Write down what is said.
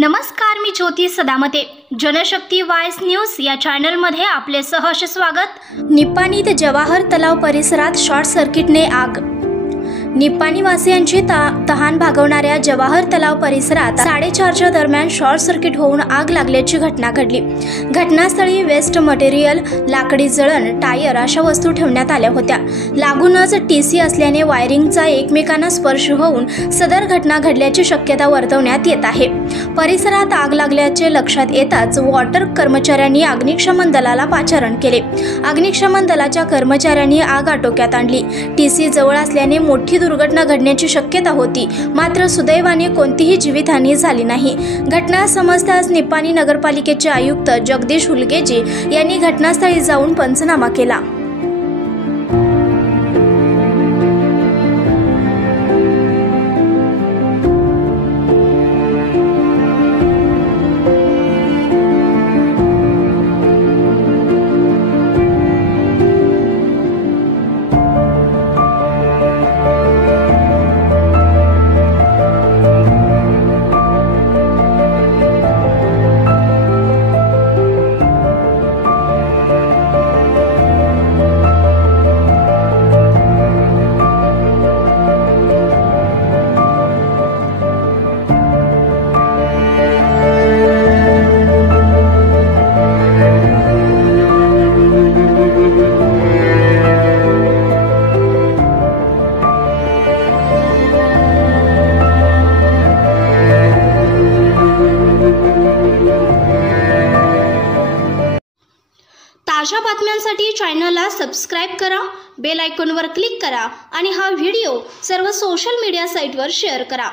नमस्कार, मी ज्योती Sadamate. Janshakti voice news या चॅनलमध्ये आपले सहर्ष स्वागत. निपाणीत जवाहर तलाव परिसरात शॉर्ट सर्किटने आग. निपाणी वासियांची तहान भागवणाऱ्या जवाहर तलाव परिसरात 4:30च्या दरम्यान शॉर्ट सर्किट होऊन आग लागल्याची घटना घडली. घटनास्थळी वेस्ट मटेरियल, लाकडी जळण, टायर अशा वस्तू ठेवण्यात आल्या होत्या. लागूनच टीसी असल्याने वायरिंगचा एकमेकांना स्पर्श होऊन सदर घटना घडल्याची शक्यता वर्तवण्यात येत आहे. परिसरात आग लागल्याचे लक्षात येताच वॉटर कर्मचाऱ्यांनी अग्निशमन दलाला पाचारण केले. अग्निशमन दलाच्या कर्मचाऱ्यांनी आग आटोक्यात आणली. टीसी जवळ असल्याने मोठी दुर्घटना घडण्याची शक्यता होती, मात्र सुदैवाने कोणतीही जीवितहानी झाली नाही. घटना समजताच निपाणी नगरपालिकेचे आयुक्त जगदीश हुलगेजी यांनी घटनास्थळी जाऊन पंचनामा केला. ताज्या बातम्यांसाठी चॅनलला सबस्क्राइब करा, बेल आयकॉनवर क्लिक करा आणि हा व्हिडिओ सर्व सोशल मीडिया साइटवर शेअर करा.